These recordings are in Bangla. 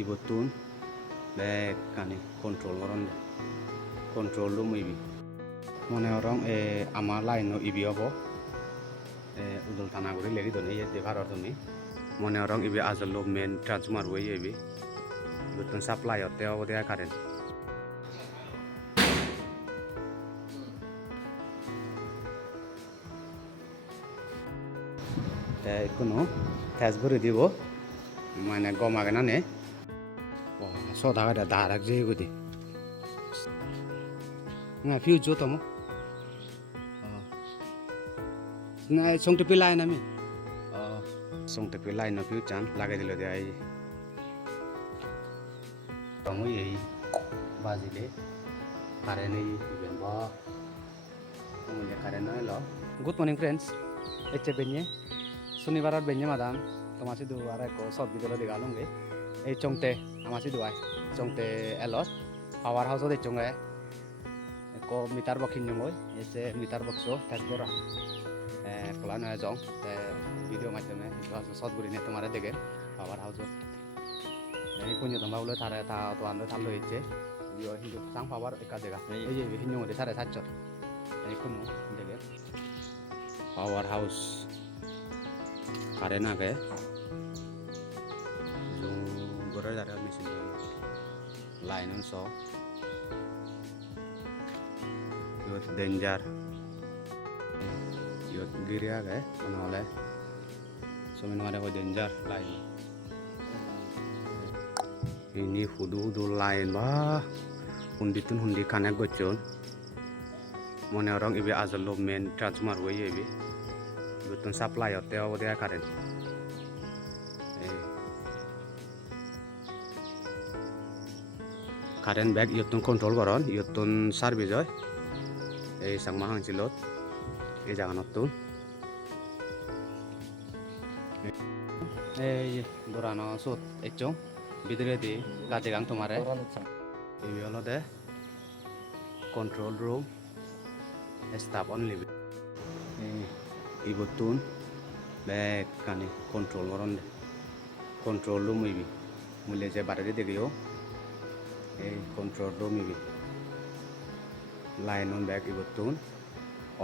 ibutun bek kani control goron control room ibi mone orang ama line no ibi obo udul thana guri legi doni ye devar ortoni mone orang ibi azalo main transformer way ibi ibutun supply otte obo dia current ikono test buri dibo mane goma gana ne so daga darak je gudi nga fiu jo tomo na song tepi line ami song tepi line no fiu chan lagai dilo de ai tomo ye baji de kare nei ben ba mune kare no lo good morning friends eche benye শনিবারের বেঞ্জে মাদাম তোমাসি দু আর এক সব ভিডিও দেখালুঙ্গে এই চংতে আমাসি দুয়াই চংতে এলত পাওয়ার হাউসত এই চংয়ে এক মিটার বক্স কিনজঙ্গই এসে মিটার বক্সও তেজগরা কলা নয় জং ভিডিও মাধ্যমে সব ঘুরিনে তোমার দেখে পাওয়ার হাউসত এই পুঞ্জ তোমা বলে তারে তা তো আন্দ থালো হইছে ইয়ো হিন্দু সাং পাওয়ার একা জায়গা এই যে হিন্দু মধ্যে সাড়ে 7 এই কোনো দেখে power house karena ke zoom gore dari mesin lain so yot danger yot giria ke mana oleh so min ada ko danger lain ini hudu lain bah hunditun hundi kanek gocon mone orang ibe azalo main transformer way ibe betul supply otte obo dia current current back yotun control goron yotun service hoy ei sang mahang silot ei jaganotun ei dorano sut echong bidire di gaje gang tomare ei olode control room staff only ibutun bek kani control goron control room ibi mule je barade degiyo ei control room ibi line on back ibutun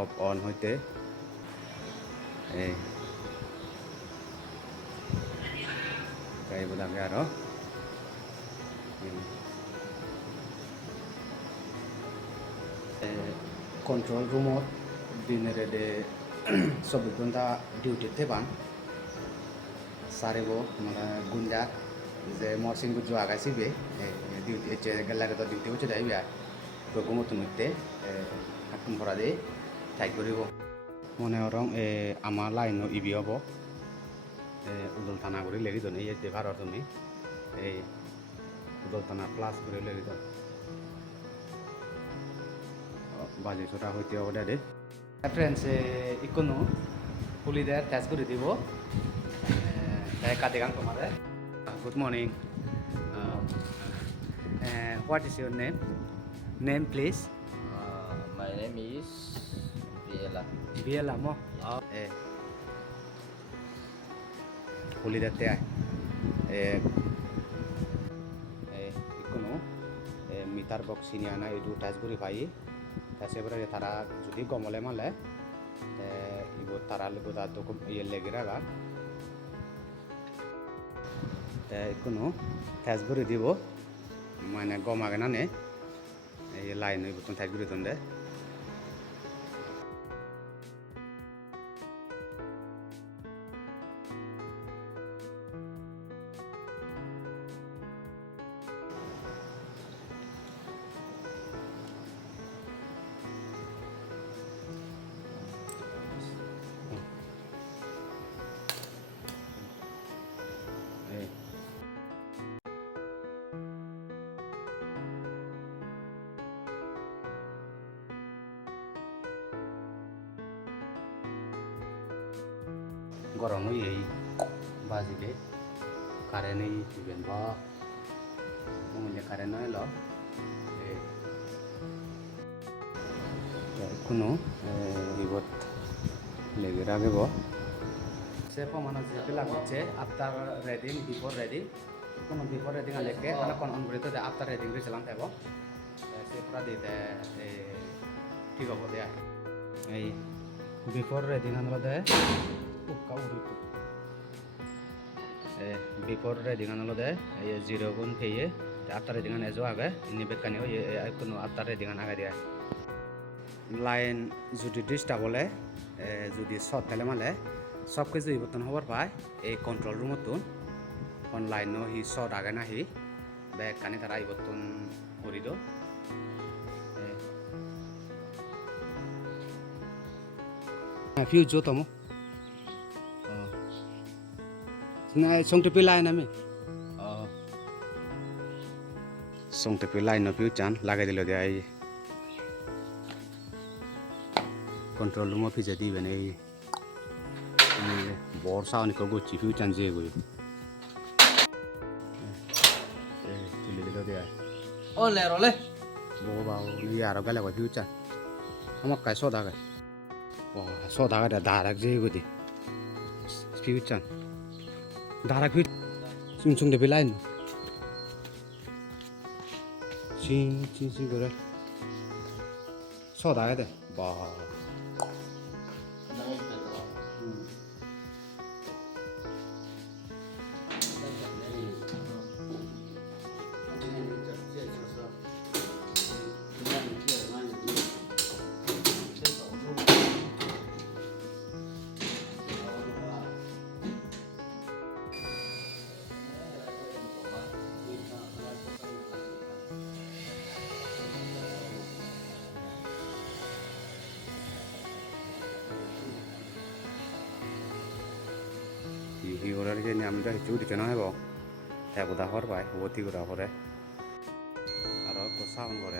off on hoite ei kai bodang aro control room dinere de सब बंदा ड्यूटी थे बान सारे वो हमारा गुंजा जे मॉर्सिंग को जो आगा सी बे ड्यूटी चे गल्ला के तो ड्यूटी को चढ़ाई बिया तो गुमो तुम इत्ते हाकुम भरा दे थाई करी वो मने औरंग आमा लाइन नो इबी हबो उदल थाना करी लेगी तो नहीं ये देवार और तुम्हें उदल थाना प्लस करी लेगी तो बाजी छोटा होती है वो दे friends ikono puli der test kori dibo ka degang tomare good morning what is your name please My name is Viela mo puli der te ikono meter box ini ana edu test kori pai sebenarnya tara jadi gomole male ibu tara lebih tahu kok iya lagi raga ikuno tes beri dibo mana goma kan ane iya lain ibu tuh tes beri tunde gorong ye baji de karene ben ba mune karene lo kuno ribot legi rage bo sepo mana je pela gocche after ready before ready কোনো before reading aleke ana kon on borito de after reading ri chalang thebo se pura de ঠিক হবো দে এই before reading anlo de ukka uritu before reading anlo de এই 0 গুণ ফেয়ে after reading an ejo age ini bekkani o কোনো after reading an age dia line যদি ডিস্টার্ব হলে যদি শর্ট তাহলে মানে সব কিছু ইবতন হবার পায় এই কন্ট্রোল রুমতন অনলাইন হি শর্ট আগে না হি ব্যাগ কানে তারা ইবতন করিদ ফিউ জো তমো না সংটেপি লাইন আমি সংটেপি লাইন ফিউ চান লাগাই দিল দে I control room of pizza even a board sound ko go chi few chance go tili de dia Ole role. bo ba ni ya ro gale ko few chan ama kai so da ga wa so da ga da darak je go di few chan darak few sung sung de line sin go re so da ga de ba 이 오라리 게 냠다 주디 되나 해봐 해보다 허러 봐 어디 그라 허래 알아 그 싸운 거래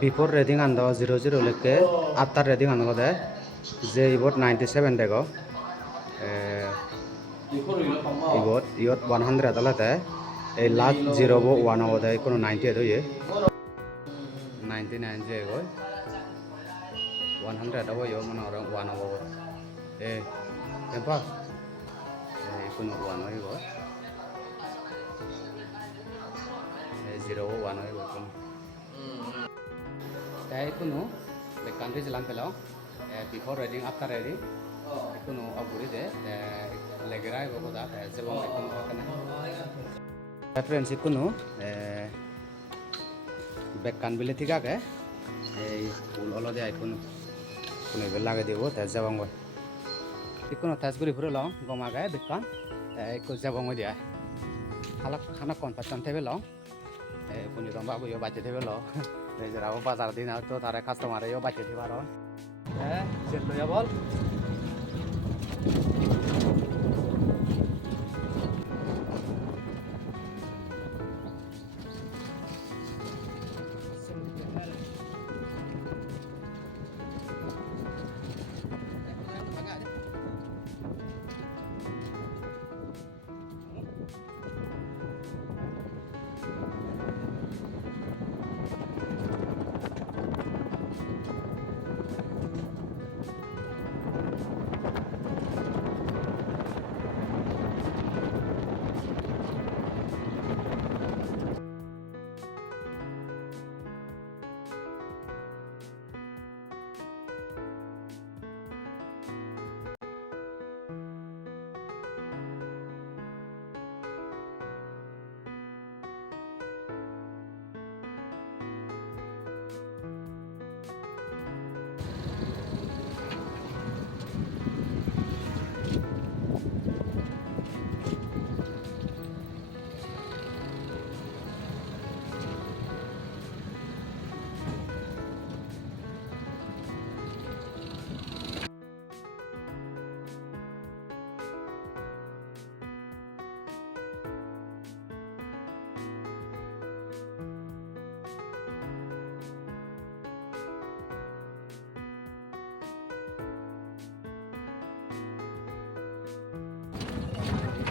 before reading ando 00 lekke after reading ando de je ibot 97 dego ibot 100 alate এই লাস্ট 0 বো 1 হবো দেয় কোনো 90 এর হয়ে 99 যে গো 100 হবো ইও মনে হয় 1 হবো এম্পা এই কোনো 1 হই গো 0 1 হই গো কোনো তাই কোনো the country jalan pelo before reading after reading কোনো অবুরি দে লেগেরাই গো দা যেমন কোনো কানে friends ikuno bekkan bile tiga ke ei ul olo de ikuno kuno be lage debo ta jabang boy ikuno tas guri puro lo goma ga bekkan ko jabang boy dia halak khana kon patan tebe lo kuni romba bo yo bache tebe lo jara bo bazar din to tare customer yo bache tebe ro jetlo ya bol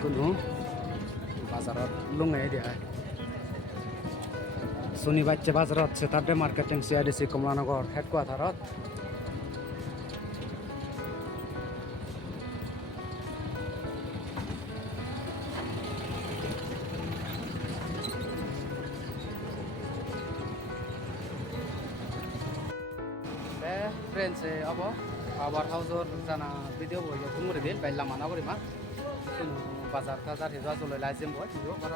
কোনো বাজাৰত লঙাই দিয়া শনিবারছে বাজারত সেটারডে মার্কেটিং সিআইডিসি কমলানগর হেডকোয়ার্টারত फ्रेंड्स अब पावर हाउसर जाना भिडियो भयो तुमरे दिल बाइला माना गरि मा बाजार ताजार हेजा जलै लाइसिम भयो भिडियो गर